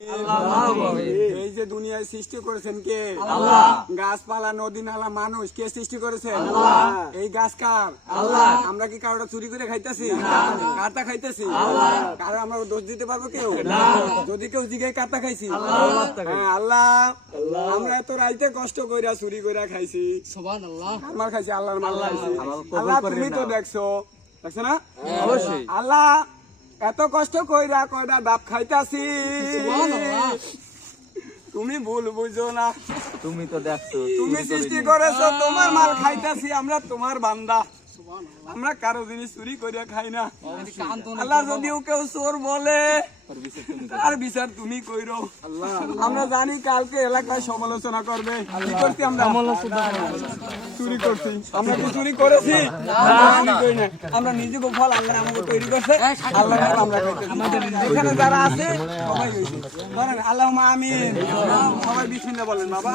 এই যে দুনিয়ায় সৃষ্টি করেছেন কে? আল্লাহ। গাছপালা, নদী, নালা, মানুষ কে সৃষ্টি করেছেন? আল্লাহ। এই গাছ কার? আল্লাহ। আমরা কি কারোটা চুরি করে খাইতেছি? কারটা খাইতেছি? আল্লাহ। কারো আমরা দোষ দিতে পারবো কেউ? না। যদি কেউ জিজ্ঞাসা কারটা খাইছি? আল্লাহ। হ্যাঁ, আল্লাহ। আমরা এত রাইতে কষ্ট কইরা চুরি কইরা খাইছি। সুবহানাল্লাহ। আমার খাইছি, আল্লাহর মাল খাইছি। আল্লাহ কবুল আল্লাহ করে তুমি তো নাও। দেখছো না? অবশ্যই। আল্লাহ এত কষ্ট কইরা কয়টা ডাব খাইতাছি, সুবহানাল্লাহ। তুমি ভুল বুঝো না। তুমি তো দেখছো তুমি সৃষ্টি করেছো, তোমার মাল খাইতাছি, আমরা তোমার বান্দা। আমরা কারো জিনিস চুরি করিয়া খাই না। আল্লাহ যদিও কেউ চোর বলে, তার বিচার তুমি কইরো। আমরা জানি কালকে এলাকায় সমালোচনা করবে। কি করছি আমরা? চুরি করছি। আমরা কি চুরি করেছি? আমি করি না। আমরা নিজে ফল আল্লাহ আমাকে তৈরি করছে, আল্লাহ আমরা খাইতেছি। এখানে যারা আছে সবাই হইছে। বলেন আল্লাহুম্মা আমিন। সবাই বিসমিল্লাহ বলেন বাবা।